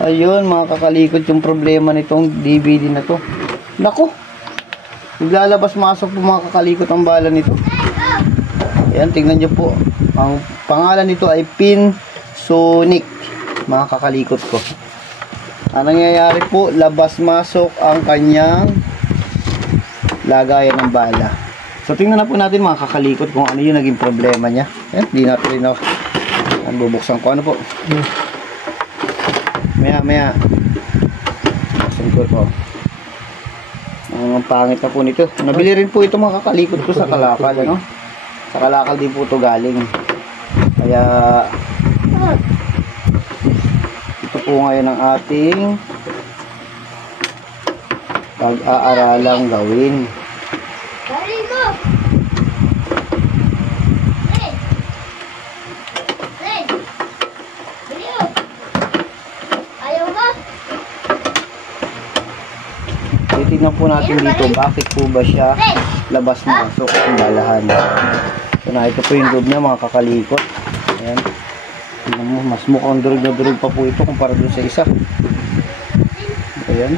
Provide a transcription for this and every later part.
Ayun mga kakalikot yung problema nitong DVD na to. Nako, naglalabas masok po mga kakalikot ang bala nito. Ayan, tingnan nyo po. Ang pangalan nito ay Pinsonic mga kakalikot ko. Ang nangyayari po, labas-masok ang kanyang lagayan ng bala. So tingnan na po natin mga kakalikot kung ano yung naging problema niya. Ayan, di natin rin ako. Bubuksan ko ano po. Maya buksan ko po. Ang pangit na po nito. Nabili rin po ito mga kakalikot ko sa Kalakal, ano? Sa Kalakal din po ito galing. Kaya ito po ngayon ang ating pag-aaralang gawin. Titignan po natin dito bakit po ba siya labas-masok ang balahan. So na ito po yung loob niya mga kakalikot. Ayan. Tingnan mo, mas mukhang durug na durug pa po ito kumpara doon sa isa. Ayan.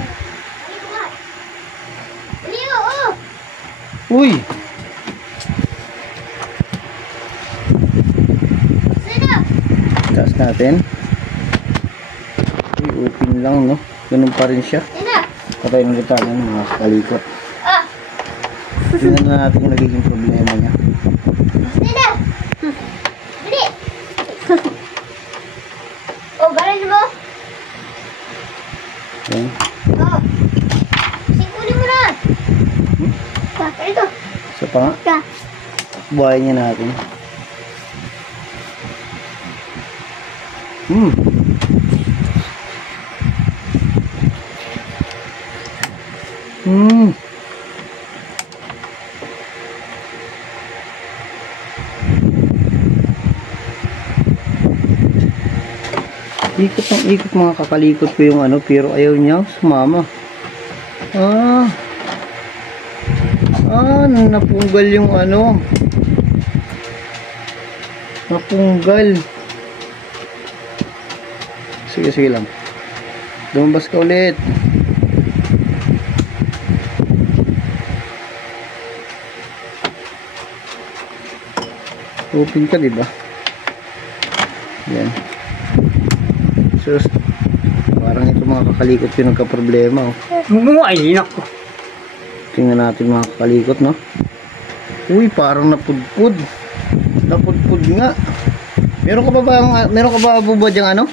Uy! Taas natin. Uy, open lang, no? Ganun pa rin siya. Patay ng litangan mga kakalikot. Tingnan na natin yung nagiging problema niya. Galing mo? Ayan. Sikunin mo na. Ito. So pa nga. Buhayin niya natin. Ikot ng ikot mga kakalikot ko yung ano, pero ayaw niya sumama. Napunggal yung ano. Napunggal. Sige lang. Lumabas ka ulit. Open ka, diba? Yan. So, parang ito mga kakalikot yung nagka-problema. Ay, nako. Tingnan natin mga kakalikot, no? Uy, parang napudpud. Napudpud nga. Meron ka ba bubad yung ano?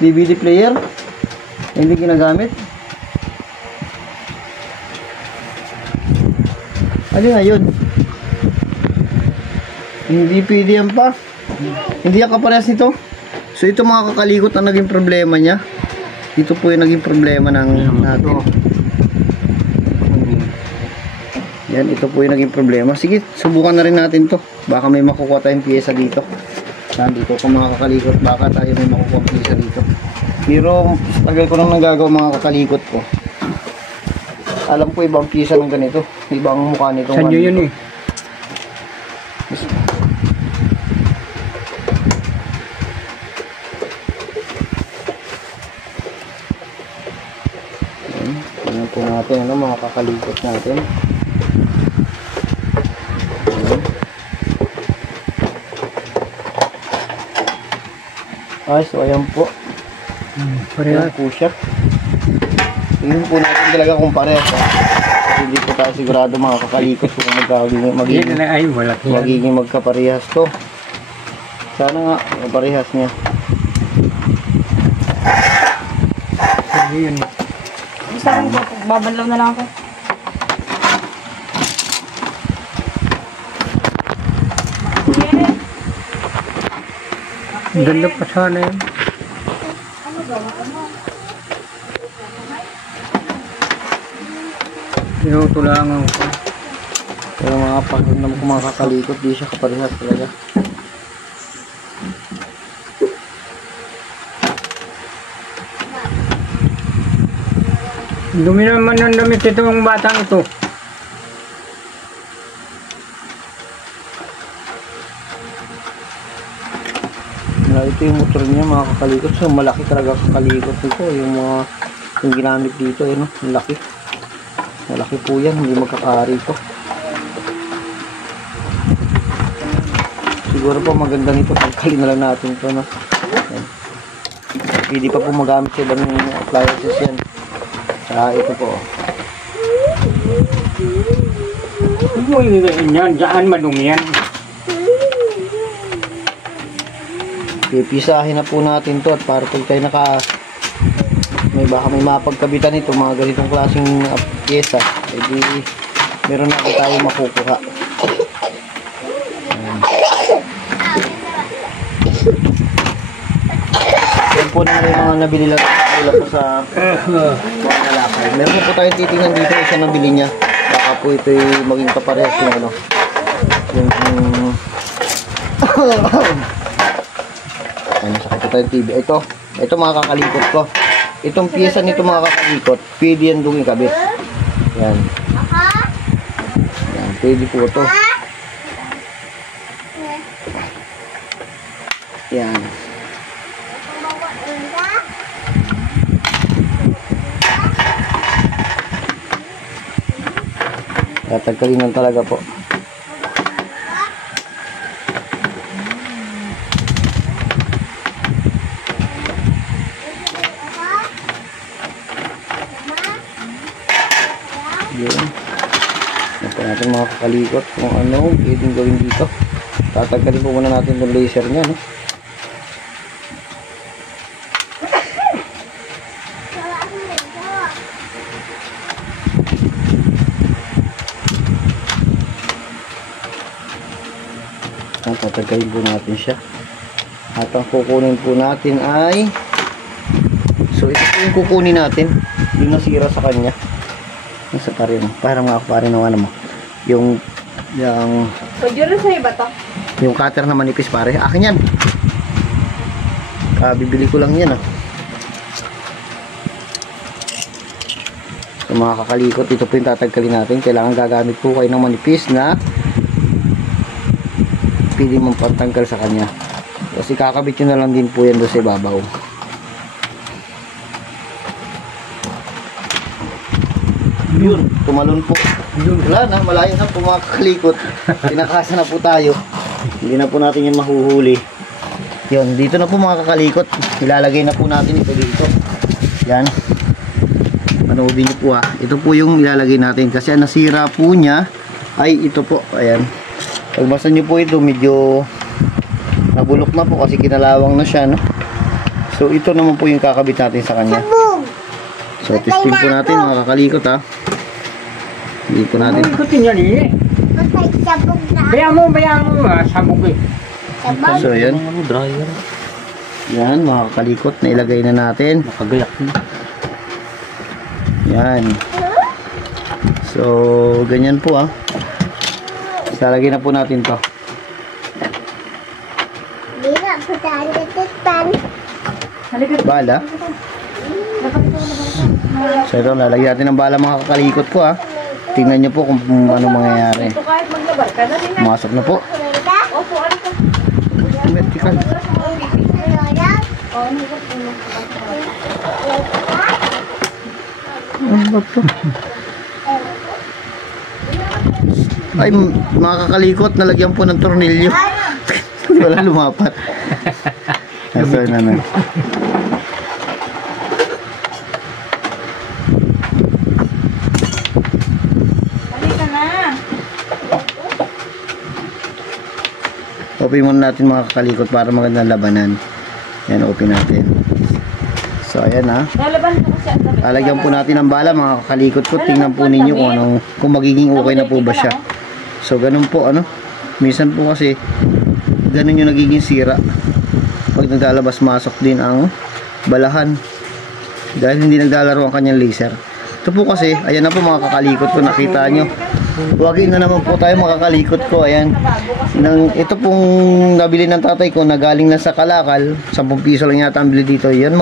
DVD player? Hindi ginagamit? Ano nga yun? Hindi pwede yan pa. Hindi yan kaparehas nito. So ito mga kakalikot ang naging problema niya. Ito po yung naging problema ng natin. Yan, ito po yung naging problema. Sige, subukan na rin natin to. Baka may makukuha tayong pyesa dito. Nandito ko mga kakalikot. Baka tayo may makukuha pyesa dito. Pero tagal ko nang nagagawa mga kakalikot ko. Alam ko ibang pyesa ng ganito. Ibang mukha nito. Saan yun eh? Tingnan po natin ano, mga kakalikot natin. Ay, so ayan po. Parehas po siya. Tingnan po natin talaga kung parehas. Hindi po tayo sigurado mga kakalikot kung magiging magkaparehas to. Sana nga parehas niya. Yun. Gusto ko babanlaw na lang ako. Ganda pa sana yun. Tinutulangan ko. Pero mga pakiramdam ko mga kakalikot, di siya kaparehas talaga. Dumi naman ng damit itong batang ito. ito yung motor niya mga kakalikot. So malaki talaga kakalikot nito. Yung ginamit dito, no? Malaki. Malaki po yan, hindi magkakari ito. Siguro po maganda nito, tanggalin na lang natin ito, no? Ayan. Pwede pa po magamit sa ibang appliances yan. Ito po. Yan, dyan madumi yan. Pipisahin na po natin to at para pag tayo baka may mapagkabitan ito mga ganitong klaseng pyesa, edi meron na tayo makukuha. Yan po na yung mga nabili lang po sa mga lalakay. Meron na po tayong titingnan dito isa nabili niya. Baka po ito'y maging kaparehas yung ano. Yung ano, sakit po tayong TV. Ito mga kakalikot ko. Itong pyesa nito mga kakalikot, pwede yan doon ikabit. Yan. Yan, pwede po ito. Yan. Tatagkalin lang talaga po. Yun. Ito natin mga kakalikot kung ano pwedeng gawin dito. Tatagkalin po muna natin yung laser nya, no? Tatagkalin po natin siya. At ang kukunin po natin ay, so ito po yung kukunin natin, yung nasira sa kanya. Nasa pa rin, parang makaparin naman mo. Yung So, dyan sa iba to? yung cutter na manipis pare. Akin yan. Bibili ko lang yan, ah. So mga kakalikot, ito po yung tatagkalin natin. Kailangan gagamit po kayo ng manipis na pili mong pantanggal sa kanya. Kasi kakabit nyo na lang din po yan doon sa ibabaw. Yun, tumalon po. Yun, wala na, malayo na po mga kakalikot. Pinakasa na po tayo. Hindi na po natin yan mahuhuli. Yun, dito na po mga kakalikot. Ilalagay na po natin ito dito. Yan. Panoodin nyo po ha. Ito po yung ilalagay natin. Kasi ang nasira po niya ay ito po. Ayan. Pagbasa nyo po ito, medyo nabulok na po kasi kinalawang na siya, no? So, ito naman po yung kakabit natin sa kanya. So, testing po natin mga kakalikot ha. Hindi po natin. Ikutin yan eh. Bayaan mo, sabog eh. So, yan. Yan, mga kakalikot. Nailagay na natin. Nakagayak na. Yan. So, ganyan po ah. Lalagay na po natin to. Bala. So, ito, lalagyan natin ng bala mga kakalikot ko ah. Tingnan nyo po kung ano mangyayari. Ito kahit maglabar ka na din na. Masok na po. Opo, ano to? Vertical. Ano ba to? Ay, mga kakalikot, nalagyan po ng tornilyo. Wala lumapat. Sorry na. Halika na. Open muna natin mga kakalikot para magandang labanan. Yan, open natin. So, ayan ha. Lalaban ko kasi ang tabi. Lalagyan po natin ng bala mga kakalikot ko. Tingnan po ninyo kung magiging okay na po ba siya. So, ganun po, ano. Minsan po kasi, ganun yung nagiging sira. Pag naglalabas-masok din ang balahan. Dahil hindi naglalaro ang kanyang laser. Ito po kasi, ayan na po mga kakalikot ko. Nakita nyo. Huwagin na naman po tayo mga kakalikot ko. Ayan. Ito pong nabili ng tatay ko na galing na sa Kalakal. 10 piso lang yata ang bili dito. Yan,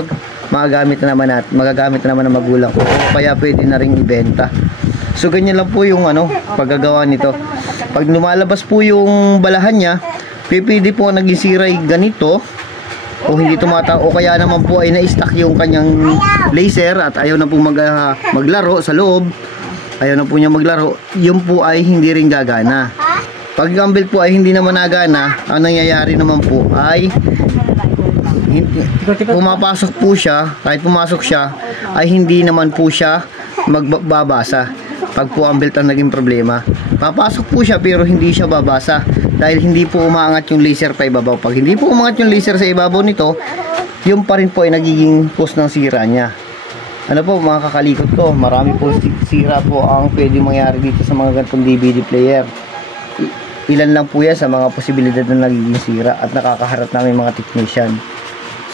magagamit na naman ng magulang ko. Kaya pwede na rin ibenta. So, ganyan lang po yung paggagawa nito. Pag lumalabas po yung balahan niya, pwede po naging siray ganito. o hindi tumataw o kaya naman po ay na-stuck yung kanyang laser at ayaw na po maglaro sa loob, ayaw na po niya maglaro, yun po ay hindi rin gagana. Pag ang belt po ay hindi naman nagana, ang nangyayari naman po ay pumapasok po siya, kahit pumasok siya ay hindi naman po siya magbabasa. Pag po ang belt ang naging problema, papasok po siya pero hindi siya babasa dahil hindi po umaangat yung laser pa ibabaw. Pag hindi po umangat yung laser sa ibabaw nito, yung pa rin po ay nagiging post ng sira niya. Ano po mga kakalikot ko, marami po sira po ang pwede mangyari dito sa mga ganitong DVD player. Ilan lang po yan sa mga posibilidad na nagiging sira at nakakaharap namin mga technician.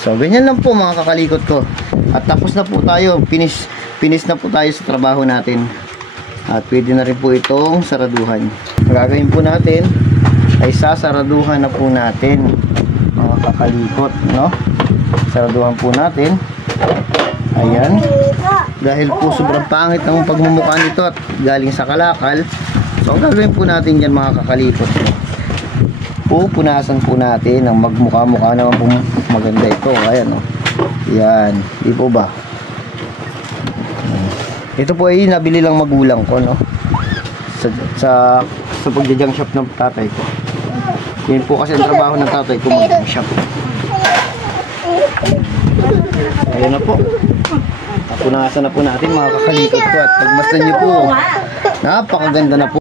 So ganyan lang po mga kakalikot ko. At tapos na po tayo, finish na po tayo sa trabaho natin. At pwede na rin po itong saraduhan. Ang gagawin po natin ay sasaraduhan na po natin mga kakalikot, no? Saraduhan po natin. Ayan. Dahil po sobrang pangit ang pagmumukha nito at galing sa kalakal. So ang gagawin po natin dyan mga kakalikot, pupunasan po natin ang magmukha-mukha naman po maganda ito. Ayan o. Yan. Di po ba? Ito po ay nabili lang magulang ko, no? Sa pagjajang shop ng tatay ko. Yan po kasi ang trabaho ng tatay ko, mag-jang shop. Ayan na po. Punasan na po natin mga kakalikot ko at pagmasdan niyo po, napakaganda na po.